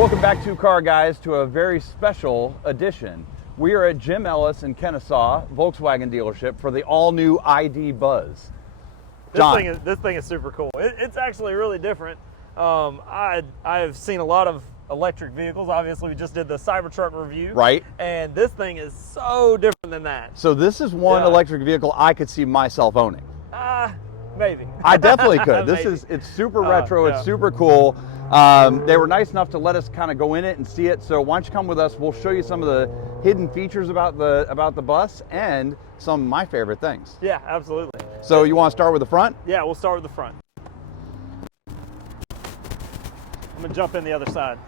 Welcome back, Two Car Guys, to a very special edition. We are at Jim Ellis in Kennesaw, Volkswagen dealership, for the all-new ID Buzz. This thing is super cool. It's actually really different. I've seen a lot of electric vehicles. Obviously, we just did the Cybertruck review. Right. And this thing is so different than that. So this is one electric vehicle I could see myself owning. Maybe. I definitely could. It's super retro. It's super cool. They were nice enough to let us kind of go in it and see it. So why don't you come with us? We'll show you some of the hidden features about the bus and some of my favorite things. Yeah, absolutely. So you want to start with the front? Yeah, we'll start with the front. I'm gonna jump in the other side.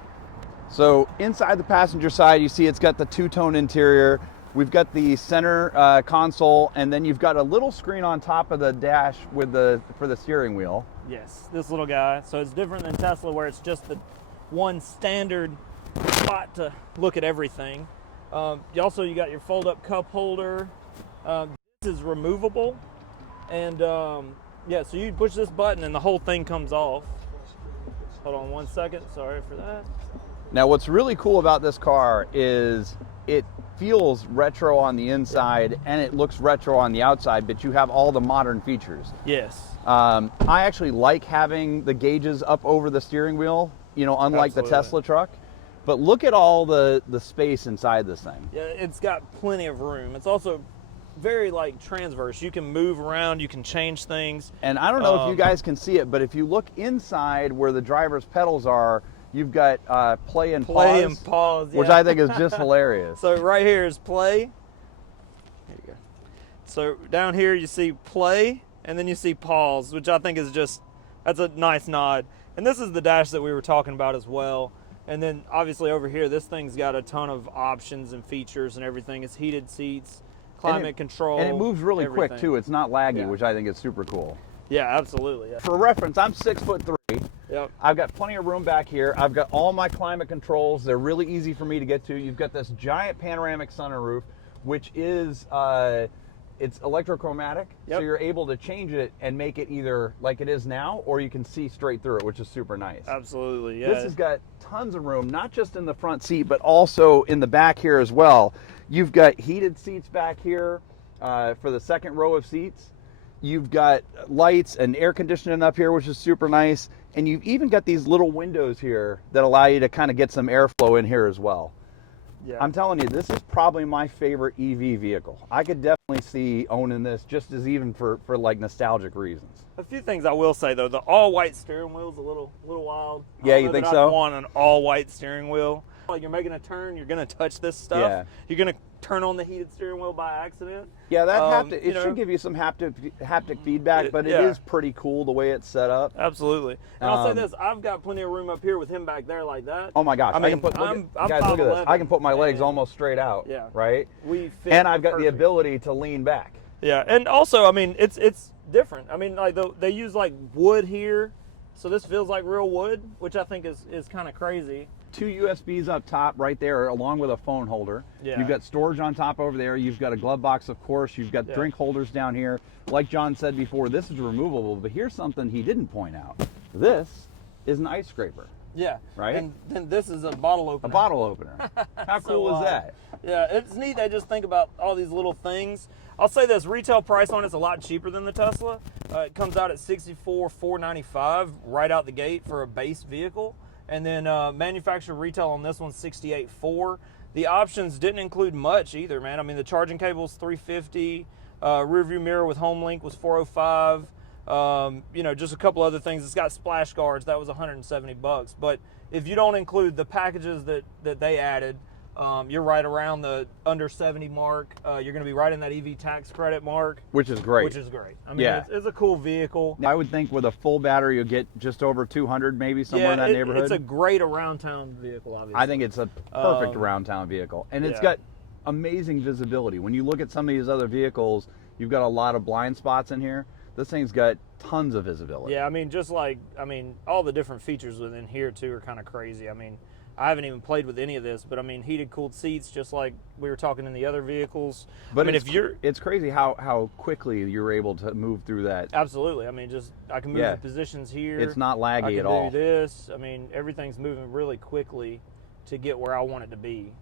So inside the passenger side, you see it's got the two-tone interior. We've got the center console, and then you've got a little screen on top of the dash for the steering wheel. Yes, this little guy. So it's different than Tesla, where it's just the one standard spot to look at everything. You got your fold-up cup holder. This is removable, and so you push this button and the whole thing comes off. Hold on one second. Sorry for that. Now, what's really cool about this car is it feels retro on the inside and it looks retro on the outside, but you have all the modern features. Yes. I actually like having the gauges up over the steering wheel, unlike the Tesla truck. But look at all the space inside this thing. Yeah, it's got plenty of room. It's also very transverse. You can move around, you can change things. And I don't know if you guys can see it, but if you look inside where the driver's pedals are, you've got play and pause, yeah. Which I think is just hilarious. So right here is play. Here you go. So down here you see play, and then you see pause, which I think is that's a nice nod. And this is the dash that we were talking about as well. And then obviously over here, this thing's got a ton of options and features and everything. It's heated seats, climate control. And it moves really everything. quick too. It's not laggy, which I think is super cool. Yeah, absolutely. Yeah. For reference, I'm 6'3". Yep. I've got plenty of room back here. I've got all my climate controls. They're really easy for me to get to. You've got this giant panoramic sunroof, which is it's electrochromatic, so you're able to change it and make it either like it is now, or you can see straight through it, which is super nice. Absolutely, yeah. This has got tons of room, not just in the front seat, but also in the back here as well. You've got heated seats back here for the second row of seats. You've got lights and air conditioning up here, which is super nice. And you've even got these little windows here that allow you to kind of get some airflow in here as well. Yeah. I'm telling you, this is probably my favorite EV vehicle. I could definitely see owning this just as even for nostalgic reasons. A few things I will say though, the all-white steering wheel is a little wild. Yeah, you think so? I want an all-white steering wheel. Like you're making a turn, you're gonna touch this stuff. Yeah. You're gonna turn on the heated steering wheel by accident. Yeah, that it should give you some haptic feedback, but it is pretty cool the way it's set up. Absolutely. And I'll say this, I've got plenty of room up here with him back there like that. Oh my gosh. I mean, look at this. I can put my legs almost straight out. Yeah. Right? We fit and I've got perfect. the ability to lean back. Yeah, and also, I mean, it's different. I mean, they use wood here, so this feels like real wood, which I think is kind of crazy. 2 USBs up top right there, along with a phone holder. Yeah. You've got storage on top over there. You've got a glove box, of course. You've got drink holders down here. Like John said before, this is removable, but here's something he didn't point out. This is an ice scraper. Yeah. Right? And then this is a bottle opener. A bottle opener. How cool is that? Yeah, it's neat. They just think about all these little things. I'll say this, retail price on it's a lot cheaper than the Tesla. It comes out at $64,495 right out the gate for a base vehicle. And then manufacturer retail on this one's $68,400. The options didn't include much either, man. I mean, the charging cable is $350. Rear view mirror with HomeLink was $405. Just a couple other things. It's got splash guards. That was $170. But if you don't include the packages that they added, you're right around the under 70 mark. You're going to be right in that EV tax credit mark. Which is great. I mean, it's a cool vehicle. I would think with a full battery, you'll get just over 200, maybe somewhere in that neighborhood. It's a great around town vehicle, obviously. I think it's a perfect around town vehicle. And it's got amazing visibility. When you look at some of these other vehicles, you've got a lot of blind spots in here. This thing's got tons of visibility. Yeah, I mean, all the different features within here too are kind of crazy. I mean, I haven't even played with any of this, but I mean, heated, cooled seats, just like we were talking in the other vehicles. But I mean, it's crazy how quickly you're able to move through that. Absolutely. I mean, I can move the positions here. It's not laggy at all. I can do this. I mean, everything's moving really quickly to get where I want it to be.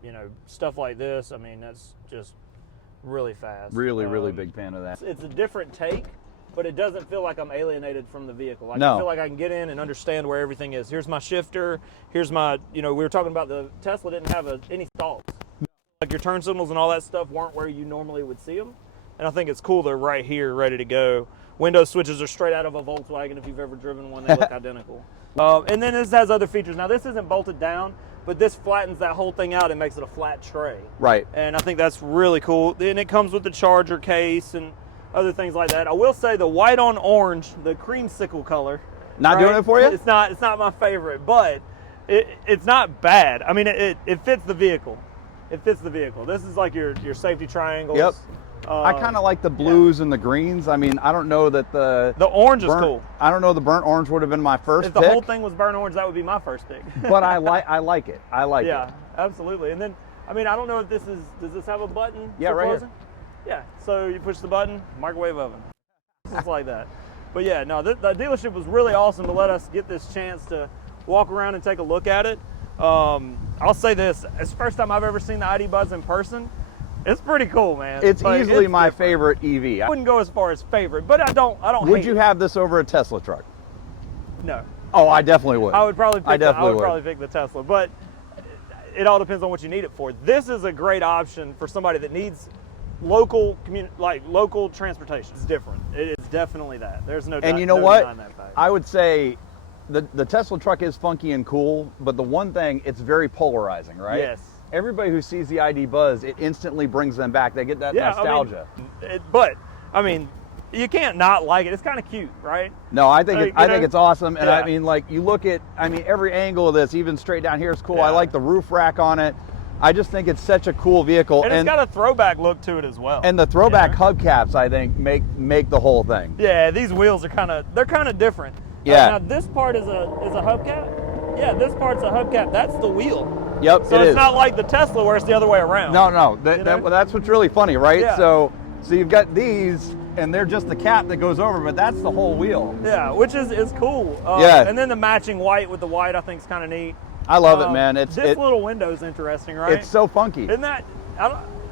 You know, stuff like this, I mean, that's just really fast. Really big fan of that. It's a different take, but it doesn't feel like I'm alienated from the vehicle. I No. feel like I can get in and understand where everything is. Here's my shifter. Here's my, you know, we were talking about the Tesla didn't have any stalls. Like your turn signals and all that stuff weren't where you normally would see them. And I think it's cool they're right here, ready to go. Window switches are straight out of a Volkswagen. If you've ever driven one, they look identical. And then this has other features. Now, this isn't bolted down, but this flattens that whole thing out and makes it a flat tray. Right. And I think that's really cool. And it comes with the charger case and other things like that. I will say the white on orange, the creamsicle color. Not doing it for you? It's not my favorite, but it's not bad. I mean, it fits the vehicle. It fits the vehicle. This is like your safety triangles. Yep. I kind of like the blues and the greens. I mean, I don't know that the orange is cool. I don't know the burnt orange would have been my first pick. If pick. the whole thing was burnt orange, that would be my first pick. But I like it. I like it. Yeah, absolutely. And then, I mean, I don't know if does this have a button? Yeah, for right closing? Here. Yeah, so you push the button, microwave oven. Just like that. But yeah, no, the dealership was really awesome to let us get this chance to walk around and take a look at it. I'll say this, it's the first time I've ever seen the ID Buzz in person. It's pretty cool, man. It's Like, easily it's my different. favorite EV. I wouldn't go as far as favorite, but I don't Would hate you it. have this over a Tesla truck? No. Oh, I definitely would. I would probably pick would. probably pick the Tesla, but it all depends on what you need it for. This is a great option for somebody that needs local transportation. It's different. It is definitely that. There's no And you know what? I would say the Tesla truck is funky and cool, but the one thing, it's very polarizing, right? Yes. Everybody who sees the ID Buzz, it instantly brings them back. They get that nostalgia. But I mean, you can't not like it. It's kind of cute, right? No, I think I think it's awesome, and Yeah. I mean, like you look at, I mean, every angle of this, even straight down here, is cool. I Yeah. like the roof rack on it. I just think it's such a cool vehicle, And it's got a throwback look to it as well. and the throwback you know? hubcaps, I think, make the whole thing. Yeah, these wheels are they're kind of different. Yeah. Now this part is a hubcap. Yeah, this part's a hubcap. That's the wheel. Yep, So it it's is. not like the Tesla where it's the other way around. No, You know? that's what's really funny, right? Yeah. So you've got these, and they're just the cap that goes over, but that's the whole wheel. Yeah, which is cool. Yeah. And then the matching white with the white, I think, is kind of neat. I love it, man. This little window's interesting, right? It's so funky. Isn't that?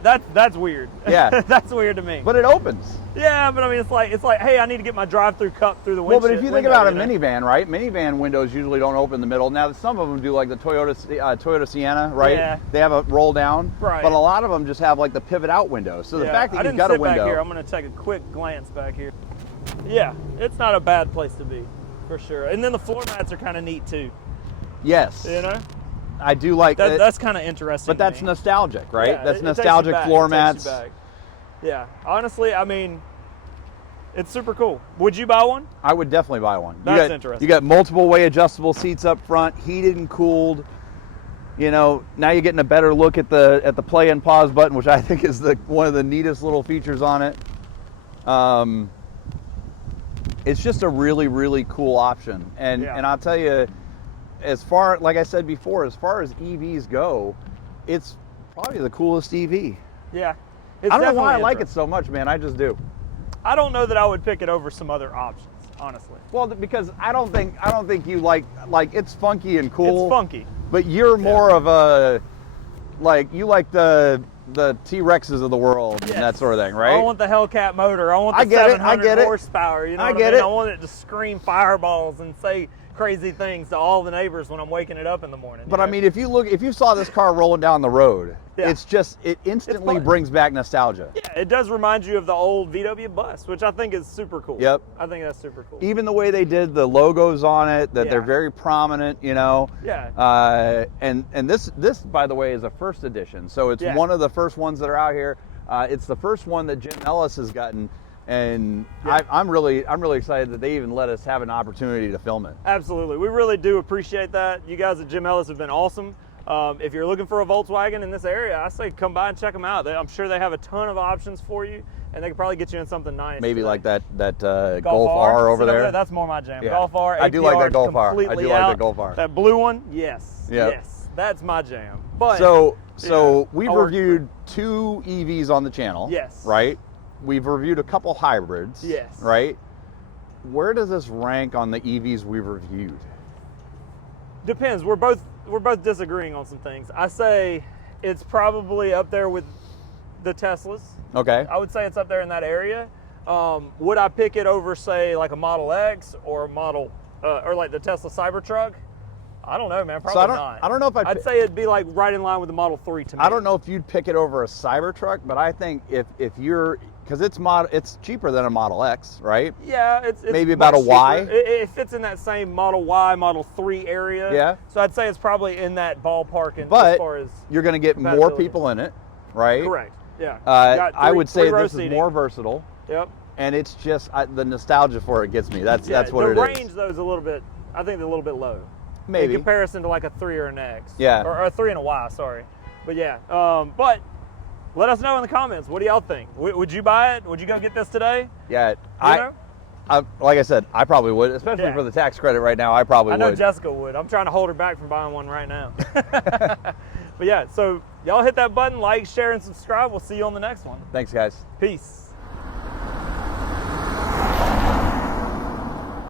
That's weird. Yeah. That's weird to me. But it opens. Yeah, but I mean, it's like, hey, I need to get my drive-through cup through the Well, window. but if you think about a minivan, right? Minivan windows usually don't open in the middle. Now, some of them do, like the Toyota Sienna, right? Yeah. They have a roll down. Right. But a lot of them just have like the pivot out window. So the fact that you've got a window. Back here, I'm going to take a quick glance back here. Yeah, it's not a bad place to be, for sure. And then the floor mats are kind of neat too. Yes. You know, I do like that. that's kind of interesting. But that's nostalgic, right? Yeah, that's it takes you nostalgic back. floor It takes mats. you back. Yeah, honestly, I mean, it's super cool. Would you buy one? I would definitely buy one. That's interesting. You got multiple way adjustable seats up front, heated and cooled. You know, now you're getting a better look at the play and pause button, which I think is one of the neatest little features on it. It's just a really, really cool option. And I'll tell you, like I said before, as far as EVs go, it's probably the coolest EV. Yeah. I don't know why I like it so much, man. I just do. I don't know that I would pick it over some other options, honestly. Well, because I don't think you like it's funky and cool. It's funky. But you're more of a you like the T-Rexes of the world and that sort of thing, right? I want the Hellcat motor. I want the 700 horsepower. You know what I mean? I want it to scream fireballs and say crazy things to all the neighbors when I'm waking it up in the morning. But I mean, if you saw this car rolling down the road, Yeah. it instantly brings back nostalgia. Yeah, it does remind you of the old VW bus, which I think is super cool. Yep. I think that's super cool. Even the way they did the logos on it, that they're very prominent, you know. Yeah. And this by the way is a first edition, so it's one of the first ones that are out here. It's the first one that Jim Ellis has gotten, and I'm really excited that they even let us have an opportunity to film it. Absolutely, we really do appreciate that. You guys at Jim Ellis have been awesome. If you're looking for a Volkswagen in this area, I say come by and check them out. I'm sure they have a ton of options for you, and they could probably get you in something nice. Maybe today. like that Golf R over Sit there. That's more my jam. Yeah. Golf R. I do like that APR 's Golf R. I completely do like out. the Golf R. That blue one, yes. Yep. Yes, that's my jam. But So yeah, we've I work- reviewed 2 EVs on the channel. Yes. Right? We've reviewed a couple hybrids. Yes. Right? Where does this rank on the EVs we've reviewed? Depends. We're both disagreeing on some things. I say it's probably up there with the Teslas. Okay. I would say it's up there in that area. Would I pick it over, say, like a Model X or a Model, or like the Tesla Cybertruck? I don't know, man. Probably not. I don't know if I'd say it'd be like right in line with the Model 3 to me. I don't know if you'd pick it over a Cybertruck, but I think if you're, because it's cheaper than a Model X, right? Yeah, it's maybe about much a Y. cheaper. It fits in that same Model Y, Model 3 area. Yeah. So I'd say it's probably in that ballpark. As But far as you're going to get more compatibility. people in it, right? Correct. Yeah. I would say three-row this is seating. more versatile, Yep. and it's just the nostalgia for it gets me. That's what the it is. range though is a little bit. I think they're a little bit low. Maybe. In comparison to like a 3 or an X. Yeah. Or a 3 and a Y, sorry. But yeah. But let us know in the comments. What do y'all think? Would you buy it? Would you go get this today? Yeah, You know? I like I said, I probably would, especially Yeah. for the tax credit right now. I probably I know would. Jessica would. I'm trying to hold her back from buying one right now. But yeah, so y'all hit that button, like, share, and subscribe. We'll see you on the next one. Thanks, guys. Peace.